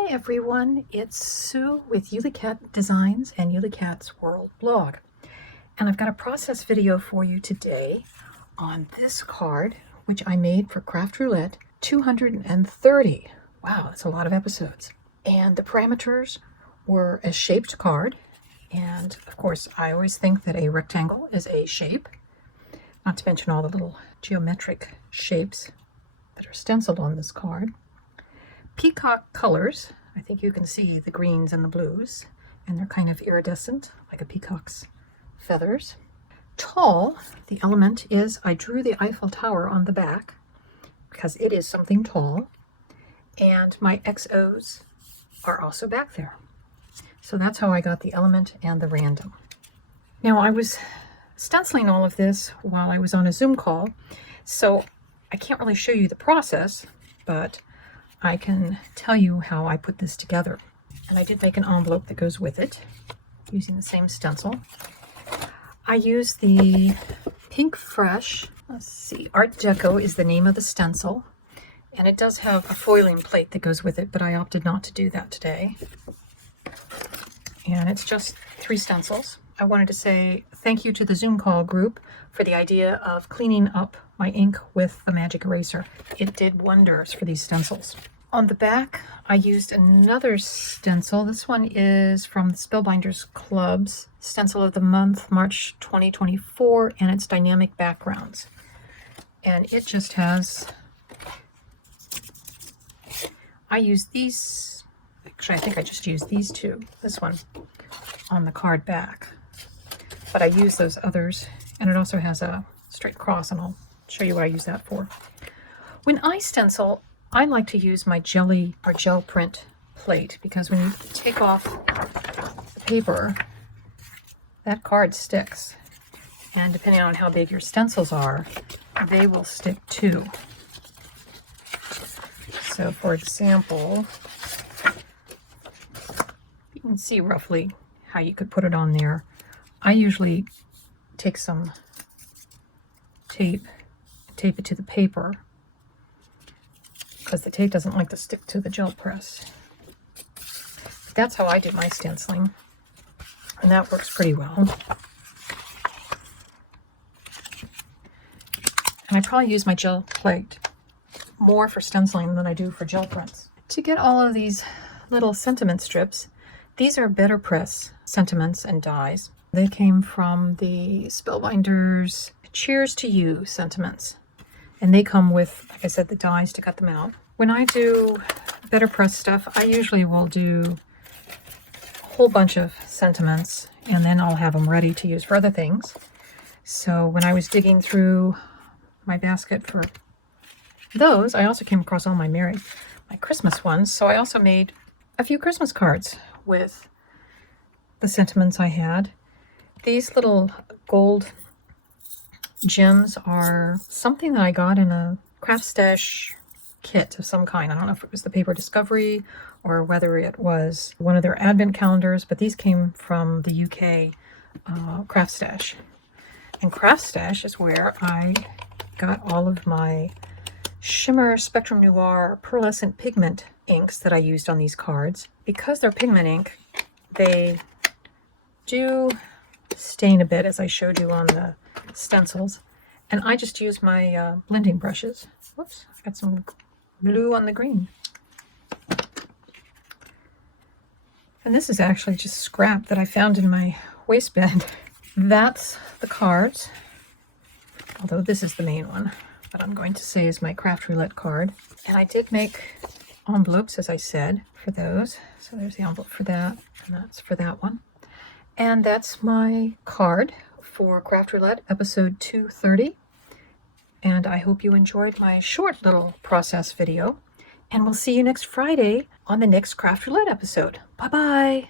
Hi everyone, it's Sue with Ully Cat Designs and Ully Cat's World blog. And I've got a process video for you today on this card, which I made for Craft Roulette 230. Wow, that's a lot of episodes. And the parameters were a shaped card. And of course, I always think that a rectangle is a shape, not to mention all the little geometric shapes that are stenciled on this card. Peacock colors, I think you can see the greens and the blues, and they're kind of iridescent, like a peacock's feathers. Tall, the element is, I drew the Eiffel Tower on the back, because it is something tall, and my XOs are also back there. So that's how I got the element and the random. Now I was stenciling all of this while I was on a Zoom call, so I can't really show you the process, but I can tell you how I put this together. And I did make an envelope that goes with it using the same stencil. I used the Pink Fresh, let's see, Art Deco is the name of the stencil. And it does have a foiling plate that goes with it, but I opted not to do that today. And it's just 3 stencils. I wanted to say thank you to the Zoom call group for the idea of cleaning up my ink with the magic eraser. It did wonders for these stencils. On the back, I used another stencil. This one is from the Spellbinders Club's Stencil of the Month, March 2024, and it's dynamic backgrounds. And it just has, I used these, actually I think I just used these two, this one on the card back. But I use those others, and it also has a straight cross, and I'll show you what I use that for. When I stencil, I like to use my jelly or gel print plate, because when you take off the paper, that card sticks. And depending on how big your stencils are, they will stick too. So for example, you can see roughly how you could put it on there. I usually take some tape it to the paper, because the tape doesn't like to stick to the gel press. That's how I do my stenciling, and that works pretty well. And I probably use my gel plate more for stenciling than I do for gel prints. To get all of these little sentiment strips, these are Better Press sentiments and dies. They came from the Spellbinders Cheers to You sentiments. And they come with, like I said, the dies to cut them out. When I do Better Press stuff, I usually will do a whole bunch of sentiments, and then I'll have them ready to use for other things. So when I was digging through my basket for those, I also came across all my Christmas ones. So I also made a few Christmas cards with the sentiments I had. These little gold gems are something that I got in a craft stash kit of some kind. I don't know if it was the Paper Discovery or whether it was one of their advent calendars, but these came from the UK craft stash. And craft stash is where I got all of my Shimmer Spectrum Noir pearlescent pigment inks that I used on these cards. Because they're pigment ink, they do stain a bit, as I showed you on the stencils, and I just use my blending brushes. Whoops, I got some blue on the green. And this is actually just scrap that I found in my waistband. That's the cards, although this is the main one, but I'm going to say is my Craft Roulette card. And I did make envelopes, as I said, for those. So there's the envelope for that, and that's for that one. And that's my card for Craft Roulette episode 230. And I hope you enjoyed my short little process video. And we'll see you next Friday on the next Craft Roulette episode. Bye-bye.